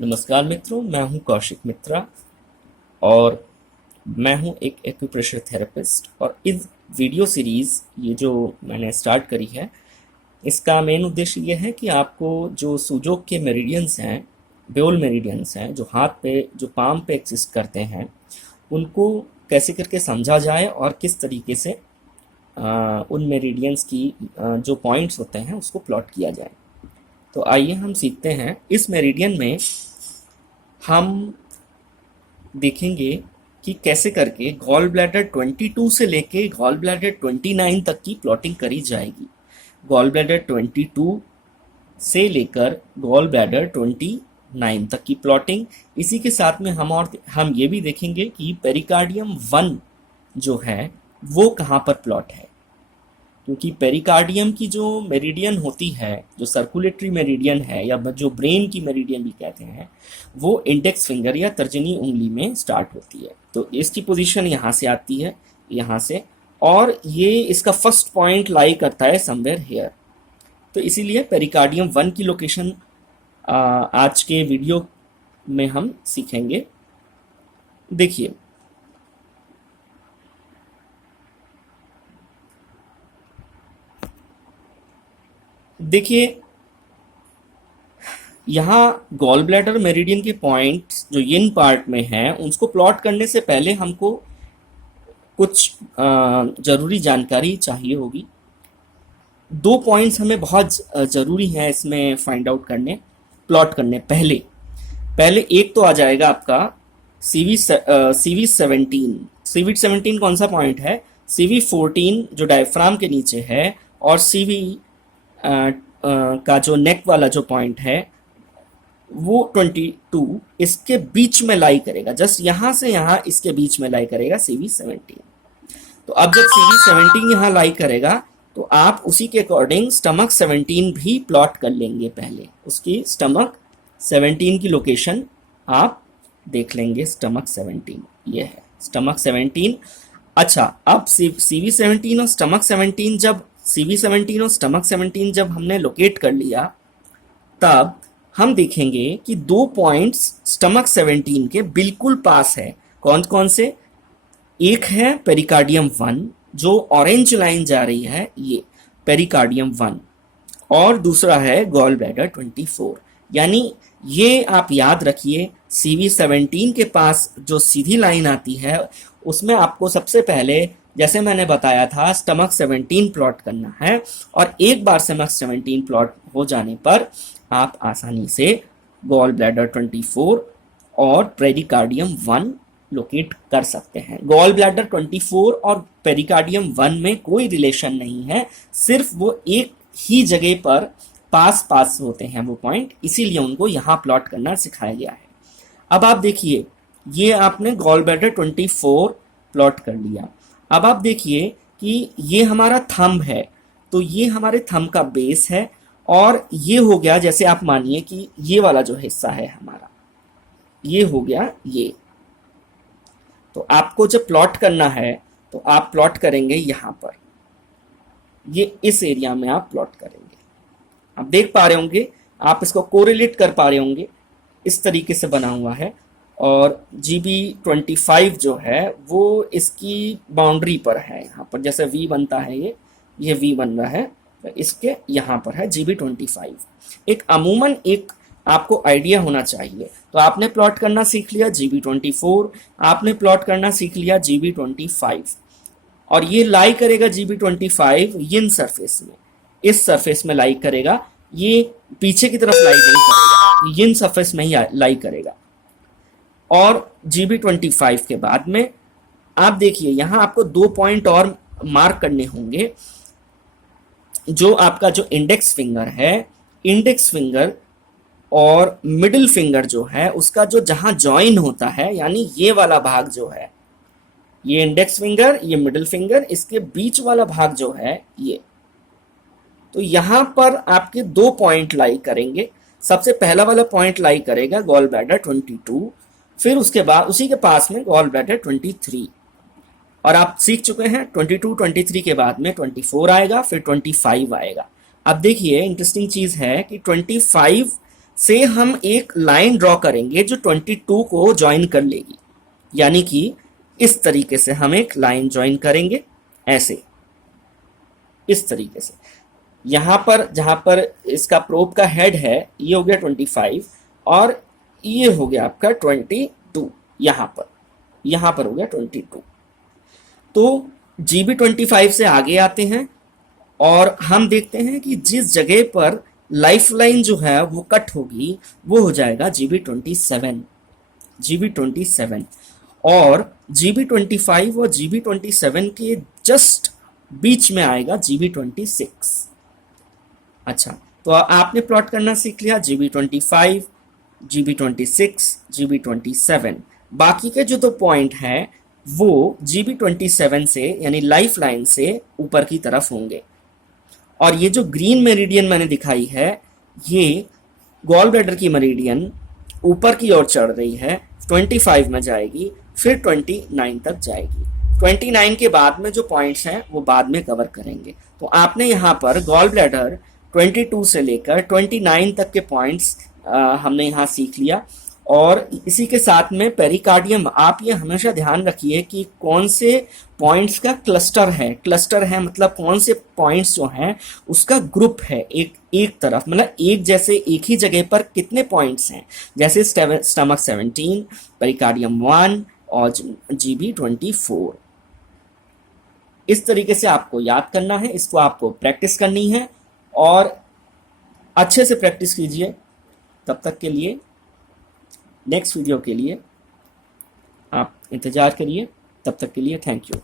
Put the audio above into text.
नमस्कार मित्रों, मैं हूं कौशिक मित्रा और मैं हूं एक एक्यूप्रेशर थेरेपिस्ट। और इस वीडियो सीरीज़ ये जो मैंने स्टार्ट करी है, इसका मेन उद्देश्य ये है कि आपको जो सूजोग के मेरिडियंस हैं, ब्योल मेरिडियंस हैं, जो हाथ पे, जो पाम पे एक्सिस्ट करते हैं, उनको कैसे करके समझा जाए और किस तरीके से उन मेरिडियंस की जो पॉइंट्स होते हैं उसको प्लॉट किया जाए। तो आइए हम सीखते हैं। इस मेरिडियन में हम देखेंगे कि कैसे करके गॉल ब्लैडर 22 से लेके गॉल ब्लैडर 29 तक की प्लॉटिंग करी जाएगी। गॉल ब्लैडर 22 से लेकर गॉल ब्लैडर 29 तक की प्लॉटिंग। इसी के साथ में हम ये भी देखेंगे कि पेरिकार्डियम 1 जो है वो कहाँ पर प्लॉट है, क्योंकि पेरिकार्डियम की जो मेरिडियन होती है, जो सर्कुलेटरी मेरिडियन है या जो ब्रेन की मेरिडियन भी कहते हैं, वो इंडेक्स फिंगर या तर्जनी उंगली में स्टार्ट होती है। तो इसकी पोजीशन यहाँ से आती है, यहाँ से, और ये इसका फर्स्ट पॉइंट लाई करता है समवेयर हेयर। तो इसीलिए पेरिकार्डियम 1 की लोकेशन आज के वीडियो में हम सीखेंगे। देखिए, यहाँ गॉल ब्लैडर मेरिडियन के पॉइंट्स जो यिन पार्ट में हैं, उसको प्लॉट करने से पहले हमको कुछ ज़रूरी जानकारी चाहिए होगी। दो पॉइंट्स हमें बहुत ज़रूरी हैं इसमें फाइंड आउट करने, प्लॉट करने। पहले एक तो आ जाएगा आपका CV17। CV17 कौन सा पॉइंट है? CV14 जो डायफ्राम के नीचे है, और CV का जो नेक वाला जो पॉइंट है वो 22 इसके बीच में लाई करेगा। जस्ट यहाँ से यहाँ इसके बीच में लाई करेगा CV17। तो अब जब CV17 यहाँ लाई करेगा तो आप उसी के अकॉर्डिंग स्टमक 17 भी प्लॉट कर लेंगे। पहले उसकी स्टमक 17 की लोकेशन आप देख लेंगे। स्टमक 17 ये है, स्टमक 17। अच्छा, अब CV17 और स्टमक 17 जब CV17 और स्टमक 17 जब हमने लोकेट कर लिया, तब हम देखेंगे कि दो पॉइंट्स स्टमक 17 के बिल्कुल पास है। कौन कौन से? एक है पेरिकार्डियम 1 जो ऑरेंज लाइन जा रही है, ये पेरिकार्डियम 1, और दूसरा है गॉल ब्लैडर 24। यानी ये आप याद रखिए, CV17 के पास जो सीधी लाइन आती है उसमें आपको सबसे पहले, जैसे मैंने बताया था, स्टमक 17 प्लॉट करना है। और एक बार स्टमक 17 प्लॉट हो जाने पर आप आसानी से गॉल ब्लैडर 24 और पेरिकार्डियम 1 लोकेट कर सकते हैं। गॉल ब्लैडर 24 और पेरिकार्डियम 1 में कोई रिलेशन नहीं है, सिर्फ वो एक ही जगह पर पास होते हैं वो पॉइंट, इसीलिए उनको यहाँ प्लॉट करना सिखाया गया है। अब आप देखिए, ये आपने गॉल ब्लैडर 24 प्लॉट कर लिया। अब आप देखिए कि ये हमारा थंब है, तो ये हमारे थंब का बेस है, और ये हो गया, जैसे आप मानिए कि ये वाला जो हिस्सा है हमारा, ये हो गया ये। तो आपको जब प्लॉट करना है तो आप प्लॉट करेंगे यहाँ पर, ये इस एरिया में आप प्लॉट करेंगे। आप देख पा रहे होंगे, आप इसको कोरिलेट कर पा रहे होंगे, इस तरीके से बना हुआ है। और GB25 जो है वो इसकी बाउंड्री पर है, यहाँ पर जैसे V बनता है, ये V बन रहा है, तो इसके यहाँ पर है GB25। एक अमूमन एक आपको आइडिया होना चाहिए। तो आपने प्लॉट करना सीख लिया GB24, आपने प्लॉट करना सीख लिया GB25, और ये लाई करेगा GB25 यिन सरफेस में, इस सरफेस में लाई करेगा। ये पीछे की तरफ लाई नहीं करेगा, यिन सरफेस में ही लाई करेगा। और GB25 के बाद में आप देखिए, यहाँ आपको दो पॉइंट और मार्क करने होंगे। जो आपका जो इंडेक्स फिंगर है, इंडेक्स फिंगर और मिडिल फिंगर जो है, उसका जो जहां ज्वाइन होता है, यानी ये वाला भाग जो है, ये इंडेक्स फिंगर, ये मिडिल फिंगर, इसके बीच वाला भाग जो है ये, तो यहां पर आपके दो पॉइंट लाई करेंगे। सबसे पहला वाला पॉइंट लाई करेगा गॉल ब्लैडर 22, फिर उसके बाद उसी के पास में गॉल ब्लैडर 23। और आप सीख चुके हैं 22, 23 के बाद में 24 आएगा, फिर 25 आएगा। अब देखिए, इंटरेस्टिंग चीज है कि 25 से हम एक लाइन ड्रॉ करेंगे जो 22 को ज्वाइन कर लेगी, यानी कि इस तरीके से हम एक लाइन ज्वाइन करेंगे, ऐसे, इस तरीके से। यहां पर जहां पर इसका प्रोब का हेड है, ये हो गया 25 और ये हो गया आपका 22, यहां पर हो गया 22। तो GB25 से आगे आते हैं और हम देखते हैं कि जिस जगह पर लाइफलाइन जो है वो कट होगी वो हो जाएगा GB27। और GB25 और GB27 के जस्ट बीच में आएगा GB26। अच्छा, तो आपने प्लॉट करना सीख लिया GB25, GB26, GB27। बाकी के जो दो पॉइंट हैं वो GB27 से यानी लाइफ लाइन से ऊपर की तरफ होंगे। और ये जो ग्रीन मेरिडियन मैंने दिखाई है, ये गॉल ब्लैडर की मेरिडियन ऊपर की ओर चढ़ रही है, 25 में जाएगी, फिर 29 तक जाएगी। 29 के बाद में जो पॉइंट्स हैं वो बाद में कवर करेंगे। तो आपने यहाँ पर गॉल ब्लैडर 22 से लेकर 29 तक के पॉइंट्स हमने यहाँ सीख लिया। और इसी के साथ में पेरिकार्डियम, आप ये हमेशा ध्यान रखिए कि कौन से पॉइंट्स का क्लस्टर है मतलब कौन से पॉइंट्स जो हैं उसका ग्रुप है, एक तरफ, मतलब एक जैसे एक ही जगह पर कितने पॉइंट्स हैं, जैसे स्टमक 17, पेरिकार्डियम 1 और GB24। इस तरीके से आपको याद करना है, इसको आपको प्रैक्टिस करनी है और अच्छे से प्रैक्टिस कीजिए। तब तक के लिए, नेक्स्ट वीडियो के लिए आप इंतज़ार करिए। तब तक के लिए थैंक यू।